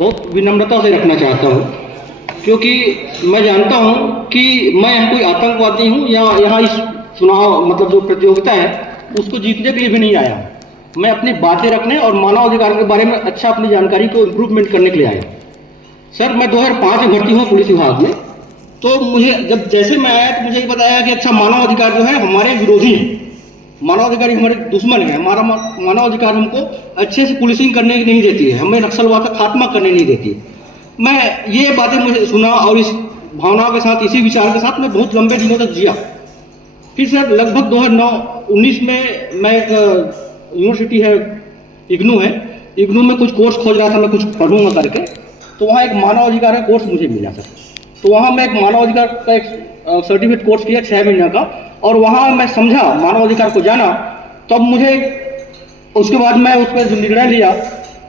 बहुत विनम्रता से रखना चाहता हूँ, क्योंकि मैं जानता हूँ कि मैं यहाँ कोई आतंकवादी हूँ या यहाँ इस चुनाव मतलब जो प्रतियोगिता है उसको जीतने के लिए भी नहीं आया हूँ। मैं अपनी बातें रखने और मानवाधिकार के बारे में अच्छा अपनी जानकारी को इम्प्रूवमेंट करने के लिए आया हूँ। सर, मैं 2005 में भर्ती हुआ पुलिस विभाग में। तो मुझे जब जैसे मैं आया तो मुझे ये बताया कि अच्छा, मानवाधिकार जो है हमारे विरोधी है, मानवाधिकारी हमारे दुश्मन है, हमारा मानवाधिकार हमको अच्छे से पुलिसिंग करने की नहीं देती है, हमें नक्सलवाद का खात्मा करने नहीं देती है। मैं ये बातें मुझे सुना और इस भावनाओं के साथ, इसी विचार के साथ मैं बहुत लंबे दिनों तक जिया। फिर सर लगभग 2019 में मैं एक यूनिवर्सिटी है, इग्नू है, इग्नू में कुछ कोर्स खोज रहा था, मैं कुछ पढ़ूंगा करके, तो वहाँ एक मानवाधिकार का कोर्स मुझे मिला सर। तो वहाँ मैं एक मानवाधिकार का एक सर्टिफिकेट कोर्स किया 6 महीने का, और वहाँ मैं समझा, मानवाधिकार को जाना। तब मुझे उसके बाद मैं उस पर जो निर्णय लिया,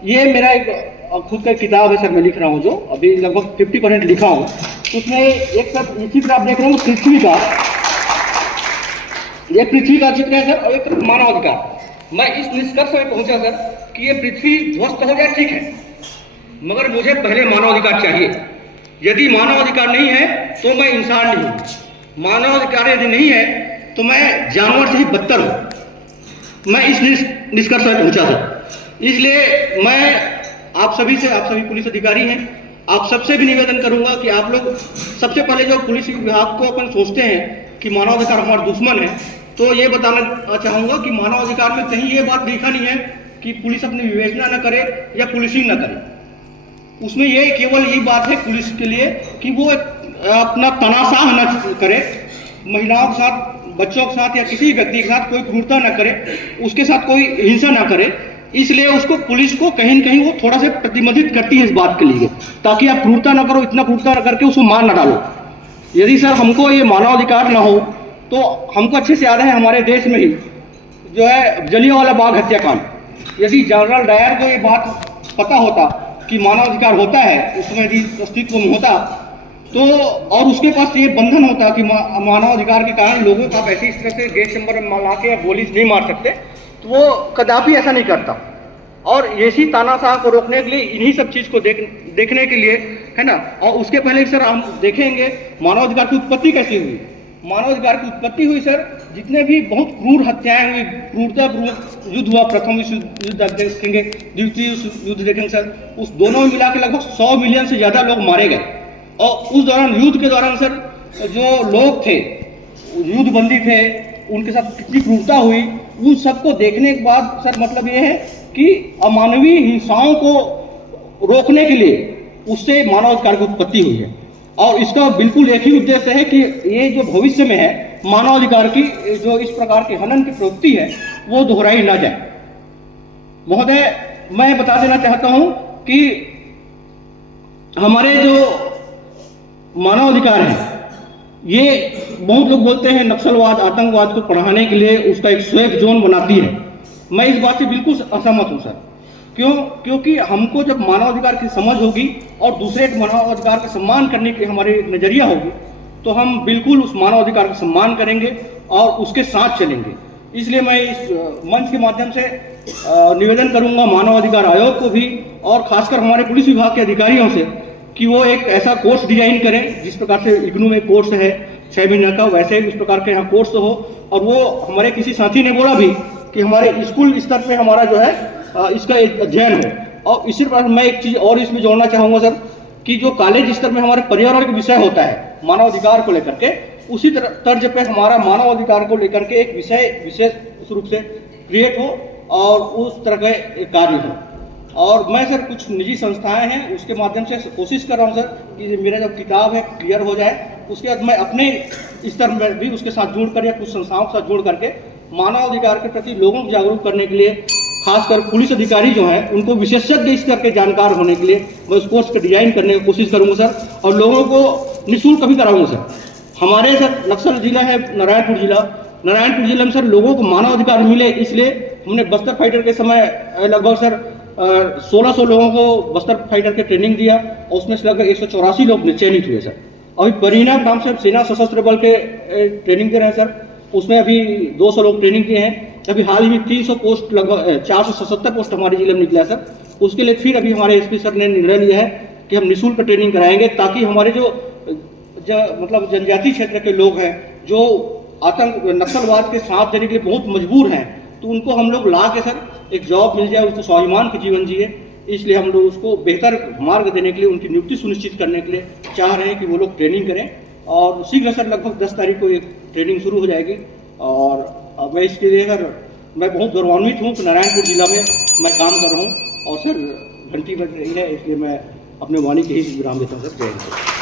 ये मेरा एक खुद का किताब है सर, मैं लिख रहा हूँ जो अभी लगभग 50% लिखा हूँ। उसमें एक सर चित्र आप देख रहे हो पृथ्वी का, ये पृथ्वी का चित्र है सर, और एक मानवाधिकार। मैं इस निष्कर्ष में पहुंचा सर कि ये पृथ्वी ध्वस्त हो जाए ठीक है, मगर मुझे पहले मानवाधिकार चाहिए। यदि मानवाधिकार नहीं है तो मैं इंसान नहीं हूं, मानवाधिकार यदि नहीं है तो मैं जानवर से ही बदतर हूं। मैं इस निष्कर्ष में पहुंचा सर। इसलिए मैं आप सभी से, आप सभी पुलिस अधिकारी हैं, आप सबसे भी निवेदन करूंगा कि आप लोग सबसे पहले जो पुलिस विभाग को अपन सोचते हैं कि मानवाधिकार हमारा दुश्मन है, तो ये बताना चाहूंगा कि मानवाधिकार में कहीं ये बात लिखा नहीं है कि पुलिस अपनी विवेचना न करे या पुलिसिंग न करे। उसमें ये केवल ये बात है पुलिस के लिए कि वो अपना तनाशाह न करे, महिलाओं के साथ, बच्चों के साथ या किसी व्यक्ति के साथ कोई क्रूरता न करे, उसके साथ कोई हिंसा न करे। इसलिए उसको, पुलिस को कहीं न कहीं वो थोड़ा सा प्रतिबंधित करती है इस बात के लिए, ताकि आप क्रूरता न करो, इतना क्रूरता न करके उसको मार न डालो। यदि सर हमको ये मानवाधिकार न हो तो हमको अच्छे से याद है हमारे देश में ही जो है जलियांवाला बाग हत्याकांड, यदि जनरल डायर को ये बात पता होता कि मानवाधिकार होता है, उसमें यदि अस्तित्व में होता तो, और उसके पास ये बंधन होता कि मानवाधिकार के कारण लोगों को आप ऐसे इस तरह से गैस चैम्बर में ला के या गोली नहीं मार सकते, तो वो कदापि ऐसा नहीं करता। और इसी तानाशाह को रोकने के लिए, इन्हीं सब चीज को देखने के लिए है ना। और उसके पहले सर हम देखेंगे मानवाधिकार की उत्पत्ति कैसी हुई। मानवाधिकार की उत्पत्ति हुई सर, जितने भी बहुत क्रूर हत्याएं हुई, क्रूरतापूर्वक युद्ध हुआ, प्रथम विश्व युद्ध देखेंगे, द्वितीय युद्ध देखेंगे सर, उस दोनों में मिला के लगभग 100 मिलियन से ज्यादा लोग मारे गए। और उस दौरान, युद्ध के दौरान सर जो लोग थे, युद्ध बंदी थे, उनके साथ कितनी क्रूरता हुई, उन सबको देखने के बाद सर मतलब ये है कि अमानवीय हिंसाओं को रोकने के लिए उससे मानवाधिकार की उत्पत्ति हुई है। और इसका बिल्कुल एक ही उद्देश्य है कि ये जो भविष्य में है मानवाधिकार की जो इस प्रकार की हनन की प्रवृत्ति है वो दोहराई ना जाए। महोदय, मैं बता देना चाहता हूं कि हमारे जो मानवाधिकार है, ये बहुत लोग बोलते हैं नक्सलवाद, आतंकवाद को बढ़ाने के लिए उसका एक स्वेग जोन बनाती है। मैं इस बात से बिल्कुल असहमत हूं सर। क्यों? क्योंकि हमको जब मानवाधिकार की समझ होगी और दूसरे मानवाधिकार का सम्मान करने की हमारी नजरिया होगी, तो हम बिल्कुल उस मानवाधिकार का सम्मान करेंगे और उसके साथ चलेंगे। इसलिए मैं इस मंच के माध्यम से निवेदन करूंगा मानवाधिकार आयोग को भी, और खासकर हमारे पुलिस विभाग के अधिकारियों से, कि वो एक ऐसा कोर्स डिजाइन करें जिस प्रकार से इग्नू में कोर्स है 6 महीने का, वैसे ही उस प्रकार के यहाँ कोर्स हो। और वो हमारे किसी साथी ने बोला भी कि हमारे स्कूल स्तर पे हमारा जो है इसका अध्ययन हो। और इसी प्रकार मैं एक चीज और इसमें जोड़ना चाहूंगा सर, कि जो कॉलेज स्तर में हमारे पर्यावरण का विषय होता है मानवाधिकार को लेकर के, उसी तर्ज पे हमारा मानवाधिकार को लेकर के एक विषय विशेष रूप से क्रिएट हो और उस तरह के कार्य हो। और मैं सर कुछ निजी संस्थाएं हैं उसके माध्यम से कोशिश कर रहा हूं सर कि मेरा जो किताब है क्लियर हो जाए, उसके बाद मैं अपने स्तर में भी उसके साथ जोड़कर या कुछ संस्थाओं के साथ जोड़ करके मानवाधिकार के प्रति लोगों को जागरूक करने के लिए, खासकर पुलिस अधिकारी जो हैं उनको विशेषज्ञ स्तर के जानकार होने के लिए मैं उस कोर्स को डिजाइन करने की कोशिश करूंगा सर, और लोगों को निःशुल्क भी कराऊंगा सर। हमारे सर नक्सल जिला है नारायणपुर जिला, नारायणपुर जिले में सर लोगों को मानवाधिकार मिले, इसलिए हमने बस्तर फाइटर के समय लगभग सर 1600 लोगों को बस्तर फाइटर के ट्रेनिंग दिया, और उसमें से लगभग 184 लोग चयनित हुए सर। अभी परिणाम नाम से सेना सशस्त्र बल के ट्रेनिंग दे रहे हैं सर, उसमें अभी 200 लोग ट्रेनिंग किए हैं। अभी हाल ही में 300 पोस्ट, लगभग 477 पोस्ट हमारे जिले में निकला सर, उसके लिए फिर अभी हमारे एसपी सर ने निर्णय लिया है कि हम निःशुल्क ट्रेनिंग कराएंगे, ताकि हमारे जो मतलब जनजातीय क्षेत्र के लोग हैं जो आतंक नक्सलवाद के साथ देने के लिए बहुत मजबूर हैं, तो उनको हम लोग ला के सर एक जॉब मिल जाए, उसको स्वाभिमान की जीवन जिए, इसलिए हम लोग उसको बेहतर मार्ग देने के लिए, उनकी नियुक्ति सुनिश्चित करने के लिए चाह रहे हैं कि वो लोग ट्रेनिंग करें। और शीघ्र सर लगभग 10 तारीख को एक ट्रेनिंग शुरू हो जाएगी। और मैं इसके लिए सर मैं बहुत गौरवान्वित हूँ कि नारायणपुर जिला में मैं काम कर रहा हूँ। और सर घंटी बज रही है, इसलिए मैं अपने वाणी के ही विराम देता हूँ सर। जय हिंद।